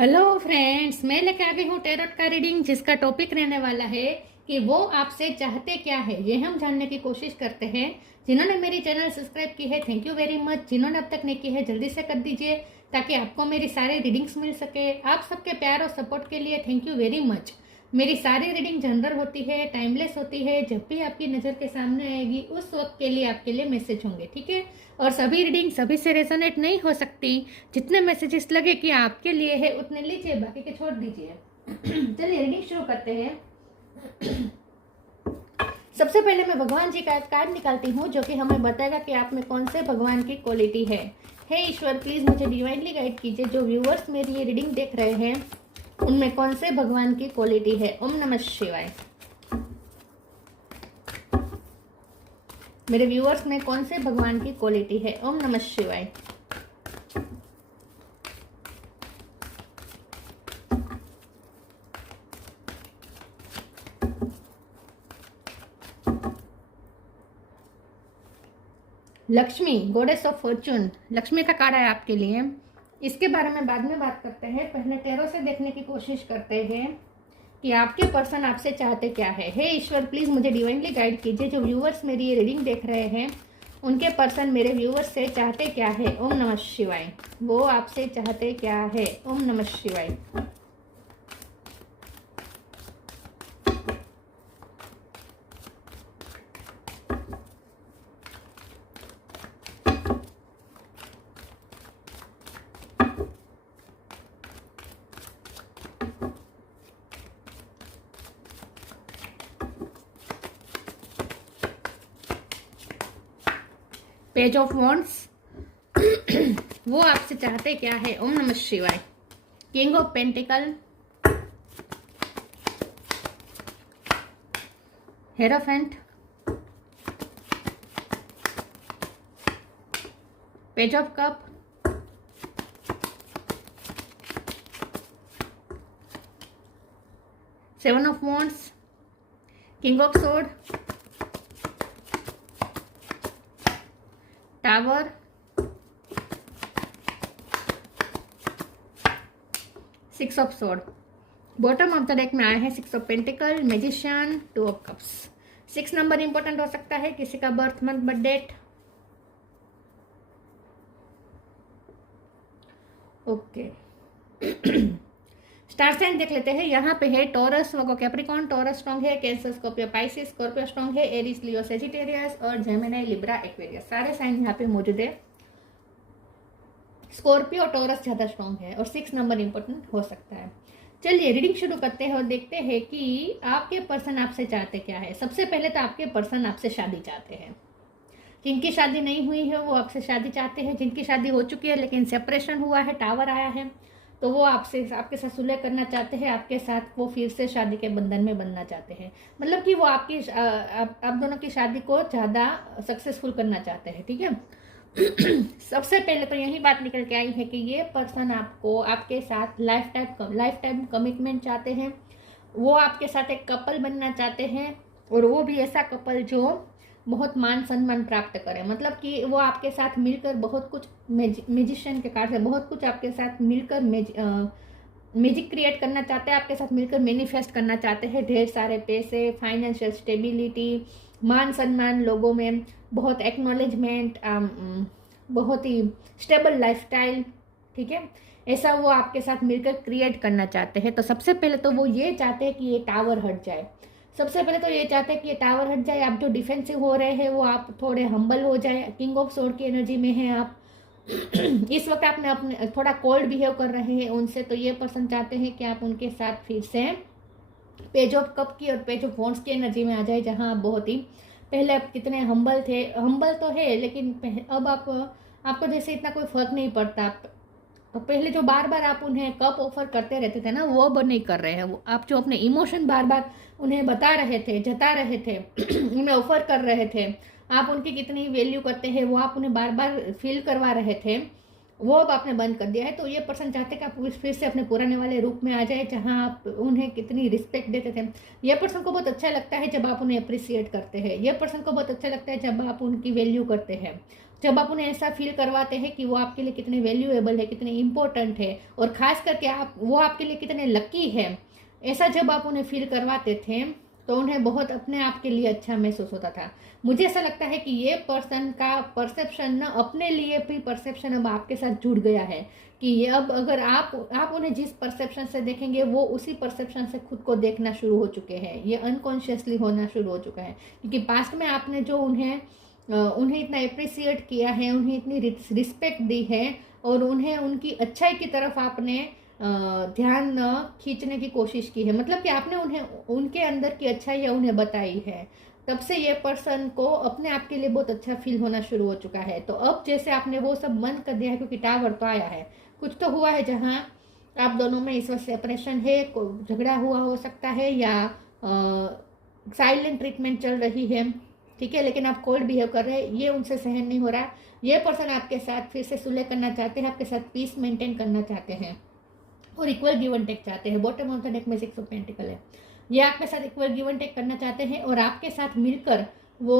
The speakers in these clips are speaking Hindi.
हेलो फ्रेंड्स, मैं लेके आ गई हूँ टेरोट का रीडिंग, जिसका टॉपिक रहने वाला है कि वो आपसे चाहते क्या है। ये हम जानने की कोशिश करते हैं। जिन्होंने मेरी चैनल सब्सक्राइब की है, थैंक यू वेरी मच। जिन्होंने अब तक नहीं की है, जल्दी से कर दीजिए ताकि आपको मेरी सारी रीडिंग्स मिल सके। आप सबके प्यार और सपोर्ट के लिए थैंक यू वेरी मच। मेरी सारी रीडिंग जनरल होती है, टाइमलेस होती है। जब भी आपकी नज़र के सामने आएगी उस वक्त के लिए आपके लिए मैसेज होंगे, ठीक है। और सभी रीडिंग सभी से रेजोनेट नहीं हो सकती। जितने मैसेजेस लगे कि आपके लिए है उतने लीजिए, बाकी के छोड़ दीजिए। चलिए रीडिंग शुरू करते हैं। सबसे पहले मैं भगवान जी का एक कार्ड निकालती हूँ जो कि हमें बताएगा कि आप में कौन से भगवान की क्वालिटी है। हे ईश्वर, प्लीज मुझे डिवाइनली गाइड कीजिए। जो व्यूअर्स मेरी ये रीडिंग देख रहे हैं उनमें कौन से भगवान की क्वालिटी है। ओम नमः शिवाय। मेरे व्यूअर्स में कौन से भगवान की क्वालिटी है। ओम नमः शिवाय। Lakshmi, goddess of Fortune, Lakshmi का कार्ड है आपके लिए। इसके बारे में बाद में बात करते हैं। पहले टैरो से देखने की कोशिश करते हैं कि आपके पर्सन आपसे चाहते क्या है। हे ईश्वर, प्लीज मुझे डिवाइनली गाइड कीजिए। जो व्यूअर्स मेरी ये रीडिंग देख रहे हैं उनके पर्सन मेरे व्यूअर्स से चाहते क्या है। ओम नमः शिवाय। वो आपसे चाहते क्या है। ओम नमः शिवाय। पेज ऑफ वॉन्ड्स, वो आपसे चाहते क्या है। ओम नमः शिवाय। King of pentacle, hierophant, page of cup, seven of wands, king of sword, tower, six of sword. Bottom of the deck में आए हैं six of pentacle, magician, two of cups. 6 number important हो सकता है। किसी का birth month, birth date. Okay, star sign देख लेते हैं। यहाँ पे है Taurus, Virgo, Capricorn. Taurus strong है, Cancer, Scorpio, Pisces. Scorpio strong है, एरीज, लियो, सेजिटेरियस और जेमिनी, लिब्रा, एक्वेरियस। सारे साइन यहाँ पे मौजूद है। स्कॉर्पियो, टॉरस ज्यादा स्ट्रॉन्ग है और 6 नंबर इंपॉर्टेंट हो सकता है। चलिए रीडिंग शुरू करते हैं और देखते हैं कि आपके पर्सन आपसे चाहते क्या है। सबसे पहले तो आपके पर्सन आपसे शादी चाहते हैं। जिनकी शादी नहीं हुई है वो आपसे शादी चाहते हैं। जिनकी शादी हो चुकी है लेकिन सेपरेशन हुआ है, टावर आया है, तो वो आपसे आपके साथ सुलह करना चाहते हैं। आपके साथ वो फिर से शादी के बंधन में बनना चाहते हैं। मतलब कि वो आपकी आप दोनों की शादी को ज़्यादा सक्सेसफुल करना चाहते हैं, ठीक है। सबसे पहले तो यही बात निकल के आई है कि ये पर्सन आपको आपके साथ लाइफ टाइम कमिटमेंट चाहते हैं। वो आपके साथ एक कपल बनना चाहते हैं और वो भी ऐसा कपल जो बहुत मान सम्मान प्राप्त करे। मतलब कि वो आपके साथ मिलकर बहुत कुछ, मैजिशियन के कार्ड से बहुत कुछ आपके साथ मिलकर मैजिक क्रिएट करना चाहते हैं। आपके साथ मिलकर मैनिफेस्ट करना चाहते हैं। ढेर सारे पैसे, फाइनेंशियल स्टेबिलिटी, मान सम्मान, लोगों में बहुत एक्नॉलेजमेंट, बहुत ही स्टेबल लाइफस्टाइल, ठीक है। ऐसा वो आपके साथ मिलकर क्रिएट करना चाहते हैं। तो सबसे पहले तो वो ये चाहते हैं कि ये टावर हट जाए। सबसे पहले तो ये चाहते हैं कि ये टावर हट जाए। आप जो डिफेंसिव हो रहे हैं वो आप थोड़े हम्बल हो जाए। किंग ऑफ सोर्ड की एनर्जी में है आप। इस वक्त आपने अपने थोड़ा कोल्ड बिहेव कर रहे हैं उनसे, तो ये पर्सन चाहते हैं कि आप उनके साथ फिर से पेज ऑफ कप की और पेज ऑफ वॉन्ड्स की एनर्जी में आ जाए, जहां आप बहुत ही पहले आप कितने हम्बल थे। हम्बल तो है लेकिन अब आपको जैसे इतना कोई फर्क नहीं पड़ता। पहले जो बार बार आप उन्हें कप ऑफर करते रहते थे ना, वो अब नहीं कर रहे हैं। वो आप जो अपने इमोशन बार बार उन्हें बता रहे थे, जता रहे थे, उन्हें ऑफर कर रहे थे, आप उनकी कितनी वैल्यू करते हैं वो आप उन्हें बार बार फील करवा रहे थे, वो अब आपने बंद कर दिया है। तो ये पर्सन चाहते कि आप फिर से अपने पुराने वाले रूप में आ जाए जहां आप उन्हें कितनी रिस्पेक्ट देते थे। ये पर्सन को बहुत अच्छा लगता है जब आप उन्हें अप्रिसिएट करते हैं। ये पर्सन को बहुत अच्छा लगता है जब आप उनकी वैल्यू करते हैं। जब आप उन्हें ऐसा फील करवाते हैं कि वो आपके लिए कितने वैल्यूएबल है, कितने इम्पोर्टेंट है, और खास करके वो आपके लिए कितने लकी है, ऐसा जब आप उन्हें फील करवाते थे तो उन्हें बहुत अपने आप के लिए अच्छा महसूस होता था। मुझे ऐसा लगता है कि ये पर्सन का परसेप्शन ना, अपने लिए भी परसेप्शन अब आपके साथ जुड़ गया है कि ये अब अगर आप उन्हें जिस परसेप्शन से देखेंगे वो उसी परसेप्शन से खुद को देखना शुरू हो चुके हैं। ये अनकॉन्शियसली होना शुरू हो चुका है, क्योंकि पास्ट में आपने जो उन्हें इतना अप्रिसिएट किया है, उन्हें इतनी रिस्पेक्ट दी है, और उन्हें उनकी अच्छाई की तरफ आपने ध्यान खींचने की कोशिश की है, मतलब कि आपने उन्हें उनके अंदर की अच्छाई उन्हें बताई है, तब से ये पर्सन को अपने आप के लिए बहुत अच्छा फील होना शुरू हो चुका है। तो अब जैसे आपने वो सब बंद कर दिया है, क्योंकि टावर तो आया है, कुछ तो हुआ है जहाँ आप दोनों में इस वक्त सेपरेशन है, झगड़ा हुआ हो सकता है, या साइलेंट ट्रीटमेंट चल रही है, ठीक है, लेकिन आप कोल्ड बिहेव कर रहे हैं, ये उनसे सहन नहीं हो रहा। ये पर्सन आपके साथ फिर से सुलह करना चाहते हैं, आपके साथ पीस मेंटेन करना चाहते हैं, और इक्वल गिव एंड टेक चाहते हैं। बॉटम ऑफ द डेक में 6 ऑफ पेंटिकल है। ये आपके साथ इक्वल गिव एंड टेक करना चाहते हैं, और आपके साथ मिलकर वो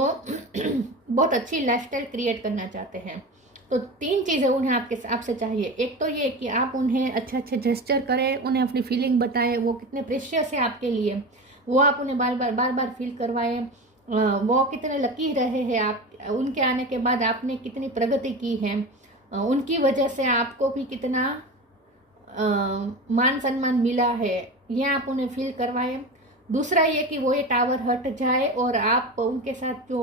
बहुत अच्छी लाइफस्टाइल क्रिएट करना चाहते हैं। तो 3 चीज़ें उन्हें आपसे चाहिए। एक तो ये कि आप उन्हें अच्छे जेस्चर करें, उन्हें अपनी फीलिंग बताएं, वो कितने प्रेशियस है आपके लिए, वो आप उन्हें बार बार फील करवाएं, वो कितने लकी रहे हैं आप, उनके आने के बाद आपने कितनी प्रगति की है, उनकी वजह से आपको भी कितना मान सम्मान मिला है, ये आप उन्हें फील करवाएं। दूसरा ये कि वो ये टावर हट जाए और आप उनके साथ जो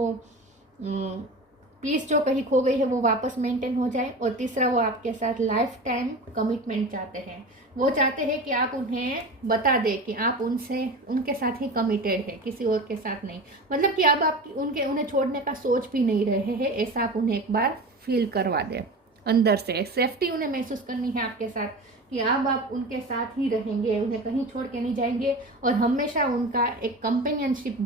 पीस जो कहीं खो गई है वो वापस मेंटेन हो जाए। और तीसरा, वो आपके साथ लाइफ टाइम कमिटमेंट चाहते हैं। वो चाहते हैं कि आप उन्हें बता दें कि आप उनके साथ ही कमिटेड है, किसी और के साथ नहीं, मतलब कि अब आप उन्हें छोड़ने का सोच भी नहीं रहे हैं, ऐसा आप उन्हें एक बार फील करवा दें। अंदर से सेफ्टी उन्हें महसूस करनी है आपके साथ, कि अब आप उनके साथ ही रहेंगे, उन्हें कहीं छोड़ के नहीं जाएंगे, और हमेशा उनका एक कंपेनियनशिप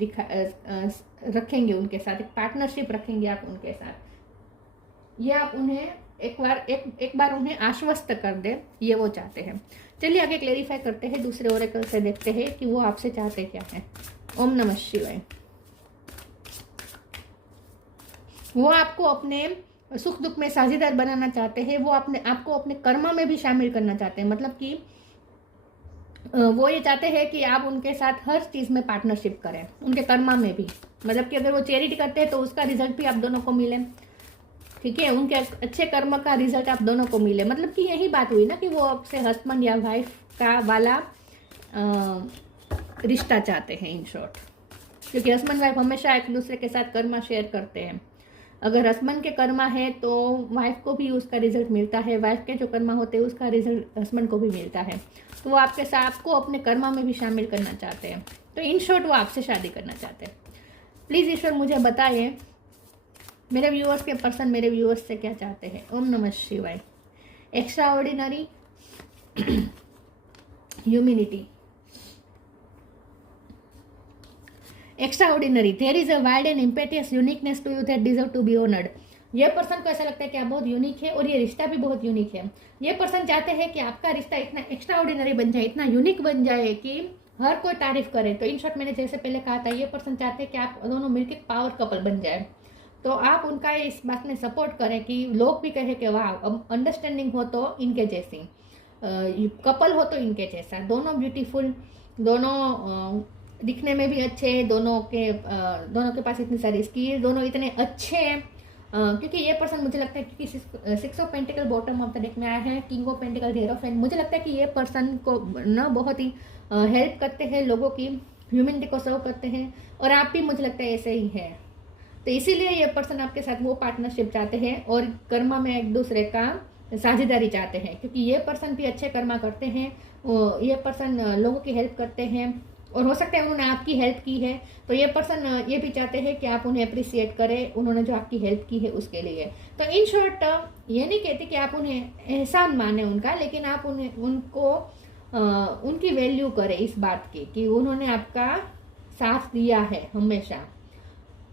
रखेंगे, उनके साथ एक पार्टनरशिप रखेंगे आप उनके साथ। ये आप उन्हें एक बार उन्हें आश्वस्त कर दे, ये वो चाहते हैं। चलिए आगे क्लेरिफाई करते हैं, दूसरे ओरेकल से देखते हैं कि वो आपसे चाहते क्या है। ओम नमः शिवाय। वो आपको अपने सुख दुख में साझेदार बनाना चाहते हैं, वो आपको अपने कर्म में भी शामिल करना चाहते हैं, मतलब कि वो ये चाहते हैं कि आप उनके साथ हर चीज़ में पार्टनरशिप करें, उनके कर्म में भी, मतलब कि अगर वो चैरिटी करते हैं तो उसका रिजल्ट भी आप दोनों को मिले, ठीक है, उनके अच्छे कर्म का रिजल्ट आप दोनों को मिले। मतलब कि यही बात हुई ना कि वो आपसे हस्बैंड या वाइफ का वाला रिश्ता चाहते हैं, इन शॉर्ट, क्योंकि हस्बैंड वाइफ हमेशा एक दूसरे के साथ कर्म शेयर करते हैं। अगर हस्बैंड के कर्मा है तो वाइफ को भी उसका रिजल्ट मिलता है, वाइफ के जो कर्मा होते हैं उसका रिजल्ट हस्बैंड को भी मिलता है। तो वो आपके साथ आपको अपने कर्मा में भी शामिल करना चाहते हैं। तो इन शॉर्ट वो आपसे शादी करना चाहते हैं। प्लीज़ ईश्वर मुझे बताइए मेरे व्यूअर्स के पर्सन मेरे व्यूअर्स से क्या चाहते हैं। ओम नमः शिवाय। Extraordinary, humanity, extraordinary, there is a wild and impetuous uniqueness to you that deserve to be honoured. ये पर्सन को ऐसा लगता है कि आप बहुत यूनिक है, और ये रिश्ता भी बहुत यूनिक है। ये पर्सन चाहते हैं कि आपका रिश्ता इतना एक्स्ट्रा ऑर्डिनरी बन जाए, इतना यूनिक बन जाए कि हर कोई तारीफ करे। तो इन शॉर्ट मैंने जैसे पहले कहा था, ये पर्सन चाहते हैं कि आप दोनों मिलकर पावर कपल बन जाए। तो आप उनका इस बात में सपोर्ट करें कि लोग भी कहें कि वाह, अब अंडरस्टैंडिंग हो तो इनके जैसी, कपल हो तो इनके जैसा, दोनों ब्यूटीफुल, दोनों दिखने में भी अच्छे, दोनों के पास इतनी सारी स्किल, दोनों इतने अच्छे हैं। क्योंकि ये पर्सन मुझे लगता है कि 6 of pentacle bottom of the deck में आया है, king of pentacle, hero of, मुझे लगता है कि ये पर्सन को ना बहुत ही हेल्प करते हैं, लोगों की ह्यूमनिटी को सर्व करते हैं, और आप भी मुझे लगता है ऐसे ही है। तो इसीलिए ये पर्सन आपके साथ वो पार्टनरशिप चाहते हैं, और कर्मा में एक दूसरे का साझेदारी चाहते हैं, क्योंकि ये पर्सन भी अच्छे कर्मा करते हैं, ये पर्सन लोगों की हेल्प करते हैं, और हो सकता है उन्होंने आपकी हेल्प की है। तो ये पर्सन ये भी चाहते हैं कि आप उन्हें अप्रिसिएट करें, उन्होंने जो आपकी हेल्प की है उसके लिए। तो इन शॉर्ट ये नहीं कहते कि आप उन्हें एहसान माने उनका, लेकिन आप उनको उनकी वैल्यू करें इस बात की कि उन्होंने आपका साथ दिया है हमेशा।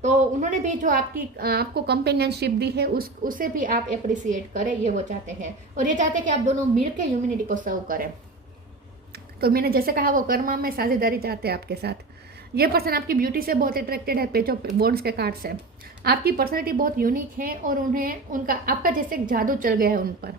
तो उन्होंने भी जो आपको कंपेनियनशिप दी है उसे भी आप अप्रिसिएट करें, ये वो चाहते हैं। और ये चाहते हैं कि आप दोनों मिलकर ह्यूमैनिटी को सर्व करें। तो मैंने जैसे कहा, वो कर्मा में साझेदारी चाहते हैं आपके साथ। ये पर्सन आपकी ब्यूटी से बहुत अट्रैक्टेड है, पेज ऑफ वॉन्ड्स के कार्ड से। आपकी पर्सनैलिटी बहुत यूनिक है और उन्हें उनका आपका जैसे एक जादू चल गया है उन पर।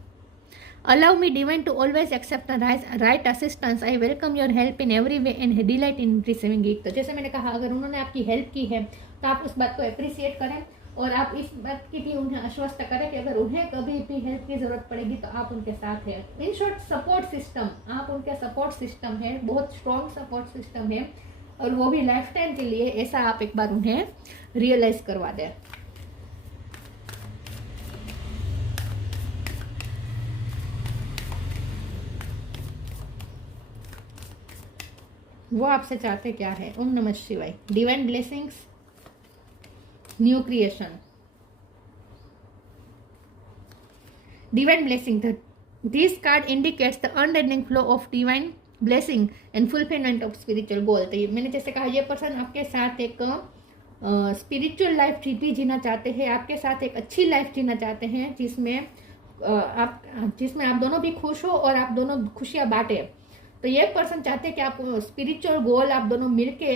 Allow me divine to always accept right assistance, I welcome your help in every way and delight in receiving it. तो जैसे मैंने कहा, अगर उन्होंने आपकी हेल्प की है तो आप उस बात को अप्रिसिएट करें और आप इस बात की भी उन्हें आश्वस्त करें कि अगर उन्हें कभी भी हेल्प की जरूरत पड़ेगी तो आप उनके साथ हैं। इन शॉर्ट सपोर्ट सिस्टम, आप उनके सपोर्ट सिस्टम है, बहुत स्ट्रॉन्ग सपोर्ट सिस्टम है और वो भी लाइफ टाइम के लिए। ऐसा आप एक बार उन्हें रियलाइज करवा दें। वो आपसे चाहते क्या है? ओम नमः शिवाय। Divine blessings, new creation, divine blessing. This card indicates the unending flow of divine blessing and fulfilment of spiritual goal. तो मैंने जैसे कहा, ये पर्सन आपके साथ एक स्पिरिचुअल लाइफ भी जीना चाहते हैं, आपके साथ एक अच्छी लाइफ जीना चाहते हैं जिसमें आप दोनों भी खुश हो और आप दोनों खुशियां बांटे। तो ये पर्सन चाहते हैं कि आप स्पिरिचुअल गोल आप दोनों मिलके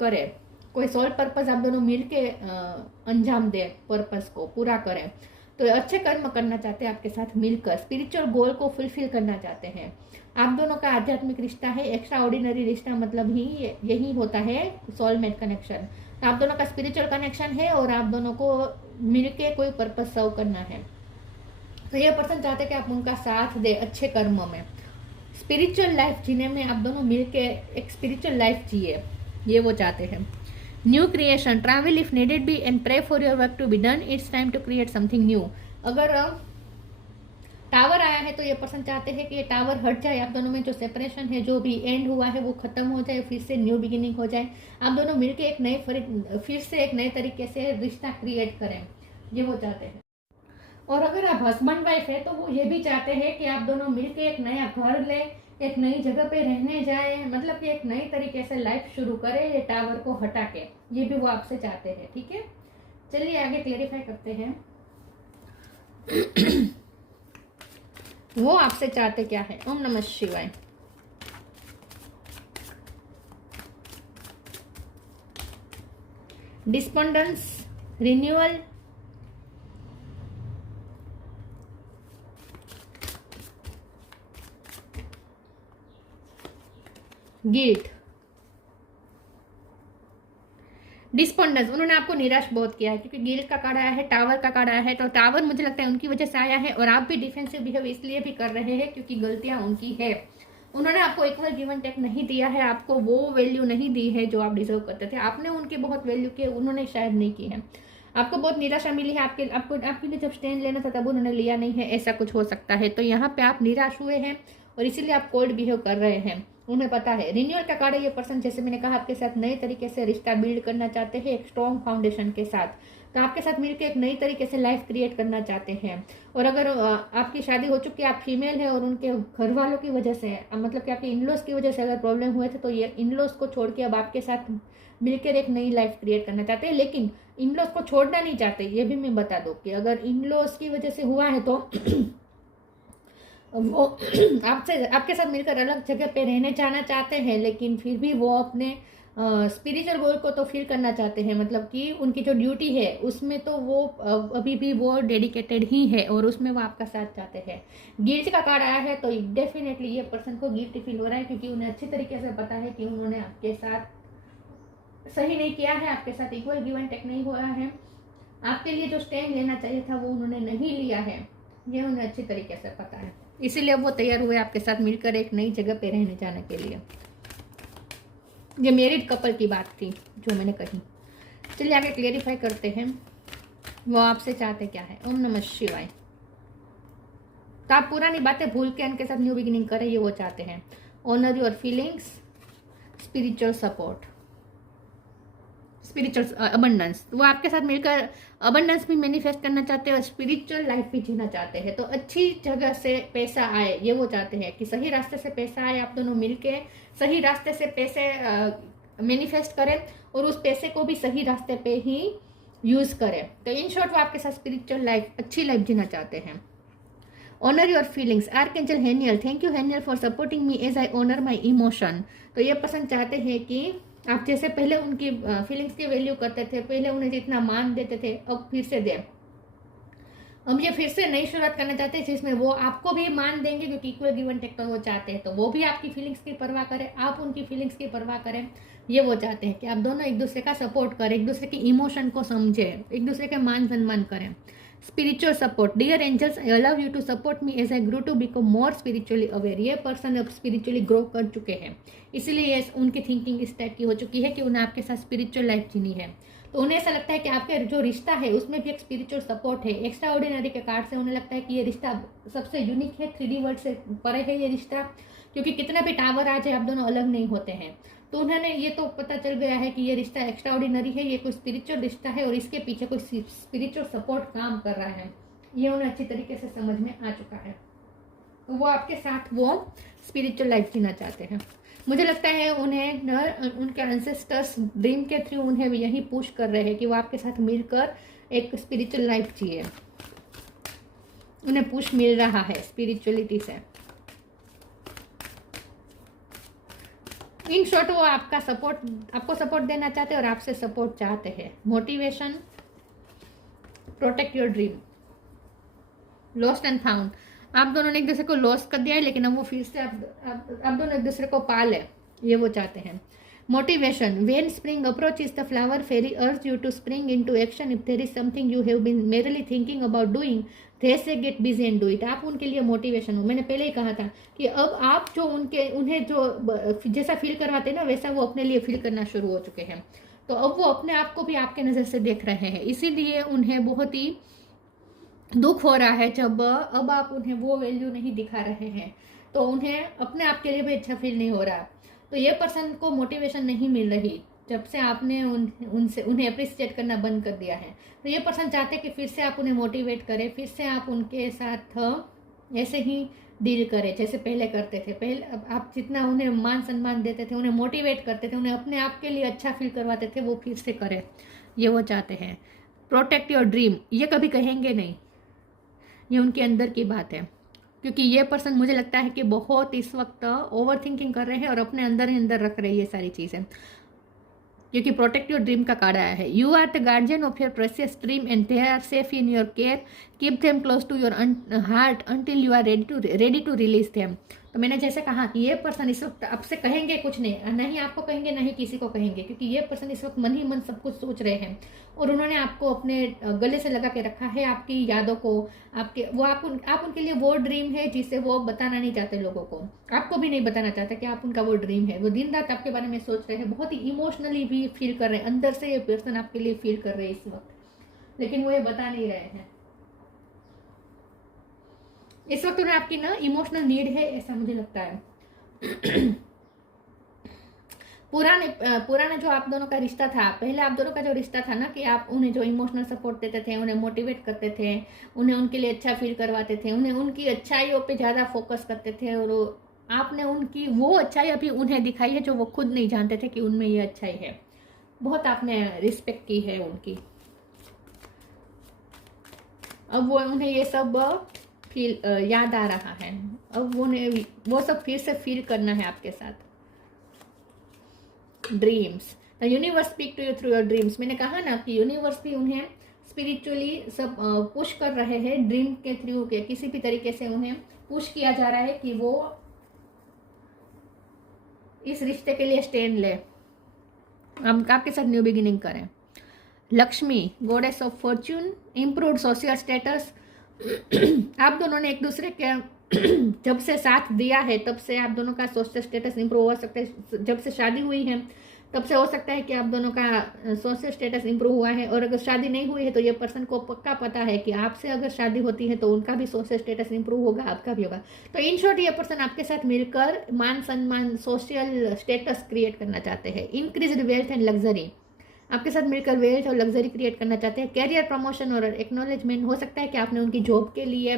करें, कोई सोल पर्पस आप दोनों मिलके अंजाम दे, पर्पस को पूरा करें। तो अच्छे कर्म करना चाहते हैं आपके साथ मिलकर, स्पिरिचुअल गोल को फुलफिल करना चाहते हैं। आप दोनों का आध्यात्मिक रिश्ता है, एक्स्ट्रा ऑर्डिनरी रिश्ता, मतलब ही यही होता है सोलमेट कनेक्शन। तो आप दोनों का स्पिरिचुअल कनेक्शन है और आप दोनों को मिलके कोई पर्पस सर्व करना है। तो ये पर्सन चाहते हैं कि आप उनका साथ दे अच्छे कर्मों में, स्पिरिचुअल लाइफ जीने में आप दोनों मिलके एक स्पिरिचुअल लाइफ जिए, ये वो चाहते हैं। New creation, travel if needed be and pray for your work to be done, it's time to create something new. अगर टावर आया है तो ये पर्सन चाहते हैं कि ये टावर हट जाए, आप दोनों में जो सेपरेशन है, जो भी एंड हुआ है वो खत्म हो जाए, फिर से न्यू बिगिनिंग हो जाए, आप दोनों मिलके एक नए फिर से एक नए तरीके से रिश्ता क्रिएट करें, ये वो चाहते हैं। और अगर आप हस्बैंड वाइफ है तो वो ये भी चाहते हैं कि आप दोनों मिलके एक नया घर ले, एक नई जगह पे रहने जाए, मतलब कि एक नई तरीके से लाइफ शुरू करे ये टावर को हटा के, ये भी वो आपसे चाहते हैं। ठीक है, चलिए आगे क्लेरिफाई करते हैं। वो आपसे चाहते क्या है? ओम नमः शिवाय। Despondence, renewal, guilt, despondence. उन्होंने आपको निराश बहुत किया है क्योंकि गिल्ट का कार्ड आया है, टावर का कार्ड आया है। तो टावर मुझे लगता है उनकी वजह से आया है और आप भी डिफेंसिव बिहेव इसलिए भी कर रहे हैं क्योंकि गलतियां उनकी है। उन्होंने आपको इक्वल गिव एंड टेक नहीं दिया है, आपको वो वैल्यू नहीं दी है जो आप डिजर्व करते थे। आपने उनकी बहुत वैल्यू की, उन्होंने शायद नहीं की है। आपको बहुत निराशा मिली है, आपके लिए जब स्टैंड लेना था तब उन्होंने लिया नहीं है, ऐसा कुछ हो सकता है। तो यहाँ पे आप निराश हुए हैं और इसीलिए आप कोल्ड बिहेव कर रहे हैं, उन्हें पता है। रिन्यूअल का कार्ड है, ये पर्सन जैसे मैंने कहा आपके साथ नए तरीके से रिश्ता बिल्ड करना चाहते हैं एक स्ट्रॉन्ग फाउंडेशन के साथ। तो आपके साथ मिलकर एक नई तरीके से लाइफ क्रिएट करना चाहते हैं। और अगर आपकी शादी हो चुकी है, आप फीमेल है और उनके घर वालों की वजह से, मतलब कि आपके इनलॉज की वजह से अगर प्रॉब्लम हुए थे तो ये इनलॉज को छोड़ के अब आपके साथ मिलकर एक नई लाइफ क्रिएट करना चाहते हैं। लेकिन इनलॉज को छोड़ना नहीं चाहते, ये भी मैं बता दूं कि अगर इनलॉज की वजह से हुआ है तो वो आपके साथ मिलकर अलग जगह पे रहने जाना चाहते हैं, लेकिन फिर भी वो अपने स्पिरिचुअल गोल को तो फील करना चाहते हैं, मतलब कि उनकी जो ड्यूटी है उसमें तो वो अभी भी वो डेडिकेटेड ही है और उसमें वो आपका साथ चाहते हैं। गिल्ट का कार्ड आया है तो डेफिनेटली ये पर्सन को गिल्ट फील हो रहा है क्योंकि उन्हें अच्छी तरीके से पता है कि उन्होंने आपके साथ सही नहीं किया है, आपके साथ इक्वल गिव एंड टेक नहीं हुआ है, आपके लिए जो स्टैंड लेना चाहिए था वो उन्होंने नहीं लिया है, ये उन्हें अच्छी तरीके से पता है। इसीलिए वो तैयार हुए आपके साथ मिलकर एक नई जगह पे रहने जाने के लिए। ये मैरिड कपल की बात थी जो मैंने कही। चलिए आगे क्लेरिफाई करते हैं वो आपसे चाहते क्या है। ओम नमः शिवाय। तो आप पुरानी बातें भूल के उनके साथ न्यू बिगिनिंग करें, ये वो चाहते हैं। Honour your feelings, spiritual support, spiritual abundance. वो आपके साथ मिलकर अबंडेंस भी मैनिफेस्ट करना चाहते हैं और स्पिरिचुअल लाइफ भी जीना चाहते हैं। तो अच्छी जगह से पैसा आए, ये वो चाहते हैं कि सही रास्ते से पैसा आए, आप दोनों मिलके सही रास्ते से पैसे मैनिफेस्ट करें और उस पैसे को भी सही रास्ते पे ही यूज करें। तो इन शॉर्ट वो आपके साथ स्पिरिचुअल लाइफ, अच्छी लाइफ जीना चाहते हैं। Honour your feelings, archangel Haniel, thank you Haniel for supporting me as I honour my emotion. तो ये पसंद चाहते हैं कि आप जैसे पहले उनकी फीलिंग्स की वैल्यू करते थे, पहले उन्हें जितना मान देते थे, अब फिर से दें। हम ये फिर से नई शुरुआत करना चाहते हैं जिसमें वो आपको भी मान देंगे, क्योंकि इक्वल गिव एंड टेक तो वो चाहते हैं। तो वो भी आपकी फीलिंग्स की परवाह करें, आप उनकी फीलिंग्स की परवाह करें। ये वो चाहते हैं कि आप दोनों एक दूसरे का सपोर्ट करें, एक दूसरे की इमोशन को समझें, एक दूसरे के मान सम्मान करें। Spiritual support, dear angels, I allow you to support me as I grow to become more spiritually aware. ये पर्सन अब स्पिरिचुअली ग्रो कर चुके हैं, इसलिए उनकी थिंकिंग इस टाइप की हो चुकी है कि उन्हें आपके साथ स्पिरिचुअल लाइफ जीनी है। तो उन्हें ऐसा लगता है कि आपके जो रिश्ता है उसमें भी एक स्पिरिचुअल सपोर्ट है। एक्स्ट्रा ऑर्डिनरी के कार्ड से उन्हें लगता है कि ये रिश्ता सबसे यूनिक है, 3D वर्ल्ड से परे है ये रिश्ता, क्योंकि कितना भी टावर आ जाए आप दोनों अलग नहीं होते हैं। तो उन्होंने ये तो पता चल गया है कि ये रिश्ता एक्स्ट्रा ऑर्डिनरी है, ये कोई स्पिरिचुअल रिश्ता है और इसके पीछे कोई स्पिरिचुअल सपोर्ट काम कर रहा है। ये उन्हें अच्छी तरीके से समझ में आ चुका है। तो वो आपके साथ वो स्पिरिचुअल लाइफ जीना चाहते हैं। मुझे लगता है उन्हें उनके एंसेस्टर्स ड्रीम के थ्रू उन्हें यही पुश कर रहे हैं कि वो आपके साथ मिलकर एक स्पिरिचुअल लाइफ जिए। उन्हें पुश मिल रहा है स्पिरिचुअलिटी से। इन शॉर्ट वो आपको सपोर्ट देना चाहते हैं और आपसे सपोर्ट चाहते हैं। Motivation, protect your dream, lost and found. आप दोनों ने एक दूसरे को लॉस कर दिया है, लेकिन अब वो फिर से आप दोनों एक दूसरे को पा ले, ये वो चाहते हैं। Motivation, when spring approach is the flower fairy urge you to spring into action if there is something you have been merely thinking about doing, they say get busy and do it. आप उनके लिए मोटिवेशन हो। मैंने पहले ही कहा था कि अब आप जो उन्हें जो जैसा फील करवाते हैं ना, वैसा वो अपने लिए फील करना शुरू हो चुके हैं। तो अब वो अपने आप को भी आपके नज़र से देख रहे हैं, इसीलिए उन्हें बहुत ही दुख हो रहा है जब अब आप उन्हें वो वैल्यू नहीं दिखा रहे हैं। तो उन्हें अपने आप के लिए भी अच्छा फील नहीं हो रहा। तो ये पर्सन को मोटिवेशन नहीं मिल रही जब से आपने उन्हें अप्रिशिएट करना बंद कर दिया है। तो ये पर्सन चाहते हैं कि फिर से आप उन्हें मोटिवेट करें, फिर से आप उनके साथ ऐसे ही डील करें जैसे पहले करते थे। पहले आप जितना उन्हें मान सम्मान देते थे, उन्हें मोटिवेट करते थे, उन्हें अपने आप के लिए अच्छा फील करवाते थे, वो फिर से करें, ये वो चाहते हैं। प्रोटेक्ट योर ड्रीम, ये कभी कहेंगे नहीं, ये उनके अंदर की बात है। क्योंकि ये पर्सन मुझे लगता है कि बहुत इस वक्त ओवर थिंकिंग कर रहे हैं और अपने अंदर ही अंदर रख रहे हैं ये सारी चीज़ें, क्योंकि प्रोटेक्ट योर ड्रीम का कार्ड आया है। You are the guardian of your precious dream and they are safe in your care, keep them close to your heart until you are ready to release them. तो मैंने जैसे कहा कि ये पर्सन इस वक्त आपसे कहेंगे कुछ नहीं, नहीं आपको कहेंगे, नहीं किसी को कहेंगे, क्योंकि ये पर्सन इस वक्त मन ही मन सब कुछ सोच रहे हैं और उन्होंने आपको अपने गले से लगा के रखा है, आपकी यादों को, आप उनके लिए वो ड्रीम है जिसे वो बताना नहीं चाहते लोगों को, आपको भी नहीं बताना चाहते कि आप उनका वो ड्रीम है। वो दिन रात आपके बारे में सोच रहे हैं, बहुत ही इमोशनली भी फील कर रहे हैं, अंदर से ये पर्सन आपके लिए फील कर रहे हैं इस वक्त, लेकिन वो ये बता नहीं रहे हैं। इस वक्त उन्हें आपकी ना इमोशनल नीड है, ऐसा मुझे लगता है। पुराना जो आप दोनों का रिश्ता था, पहले आप दोनों का जो रिश्ता था ना, कि आप उन्हें जो इमोशनल सपोर्ट देते थे, उन्हें मोटिवेट करते थे, उन्हें उनके लिए अच्छा फील करवाते थे, उन्हें उनकी अच्छाइयों पे ज़्यादा फोकस करते थे, और आपने उनकी वो अच्छाई अभी उन्हें दिखाई है जो वो खुद नहीं जानते थे कि उनमें ये अच्छाई है। बहुत आपने रिस्पेक्ट की है उनकी। अब वो उन्हें ये सब फील याद आ रहा है, अब उन्हें वो सब फिर से फील करना है आपके साथ। Dreams, the universe speak to you through your dreams. मैंने कहा ना कि यूनिवर्स भी उन्हें स्पिरिचुअली सब पुश कर रहे हैं, ड्रीम के थ्रू के किसी भी तरीके से उन्हें पुश किया जा रहा है कि वो इस रिश्ते के लिए स्टैंड ले, हम आपके साथ न्यू बिगिनिंग करें। Lakshmi, goddess of Fortune, improved social status. आप दोनों ने एक दूसरे के जब से साथ दिया है तब से आप दोनों का सोशल स्टेटस इंप्रूव हो सकता है। जब से शादी हुई है तब से हो सकता है कि आप दोनों का सोशल स्टेटस इंप्रूव हुआ है, और अगर शादी नहीं हुई है तो ये पर्सन को पक्का पता है कि आपसे अगर शादी होती है तो उनका भी सोशल स्टेटस इंप्रूव होगा, आपका भी होगा। तो इन शॉर्ट ये पर्सन आपके साथ मिलकर मान सम्मान, सोशल स्टेटस क्रिएट करना चाहते हैं। इंक्रीज्ड वेल्थ एंड लग्जरी, आपके साथ मिलकर वेल्थ और लग्जरी क्रिएट करना चाहते हैं। कैरियर प्रमोशन और एक्नॉलेजमेंट, हो सकता है कि आपने उनकी जॉब के लिए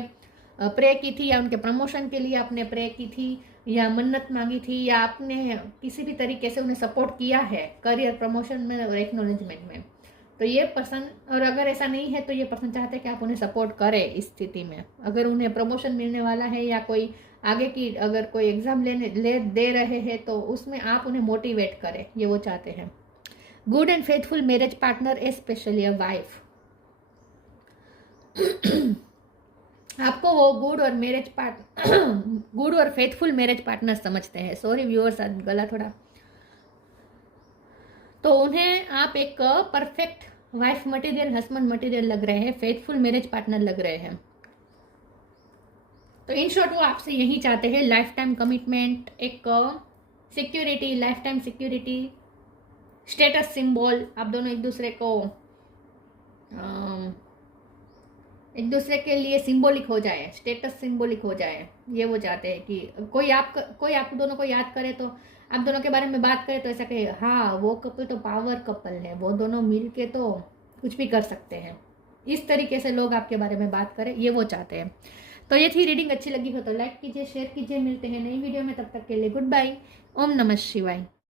प्रे की थी, या उनके प्रमोशन के लिए आपने प्रे की थी, या मन्नत मांगी थी, या आपने किसी भी तरीके से उन्हें सपोर्ट किया है करियर प्रमोशन में और एक्नॉलेजमेंट में। तो ये पर्सन, और अगर ऐसा नहीं है तो ये पर्सन चाहते हैं कि आप उन्हें सपोर्ट करें इस स्थिति में। अगर उन्हें प्रमोशन मिलने वाला है या कोई आगे की अगर कोई एग्जाम दे रहे हैं तो उसमें आप उन्हें मोटिवेट करें, ये वो चाहते हैं। Good and faithful marriage partner, specially a wife. आपको वो गुड और फेथफुल मैरिज पार्टनर समझते हैं। सॉरी व्यूअर्स, गला थोड़ा। तो उन्हें आप एक perfect wife material, husband material लग रहे हैं, फेथफुल मैरिज पार्टनर लग रहे हैं। तो इन शॉर्ट वो आपसे यही चाहते हैं, लाइफ टाइम कमिटमेंट, एक security, life time security, status symbol. आप दोनों एक दूसरे के लिए सिंबॉलिक हो जाए, स्टेटस सिंबॉलिक हो जाए, ये वो चाहते हैं कि कोई आप दोनों को याद करे तो, आप दोनों के बारे में बात करे तो ऐसा कहे, हाँ वो कपल तो पावर कपल है, वो दोनों मिल के तो कुछ भी कर सकते हैं। इस तरीके से लोग आपके बारे में बात करें, ये वो चाहते हैं। तो ये थी रीडिंग। अच्छी लगी हो तो लाइक कीजिए, शेयर कीजिए। मिलते हैं नई वीडियो में, तब तक के लिए गुड बाय। ओम नमः शिवाय।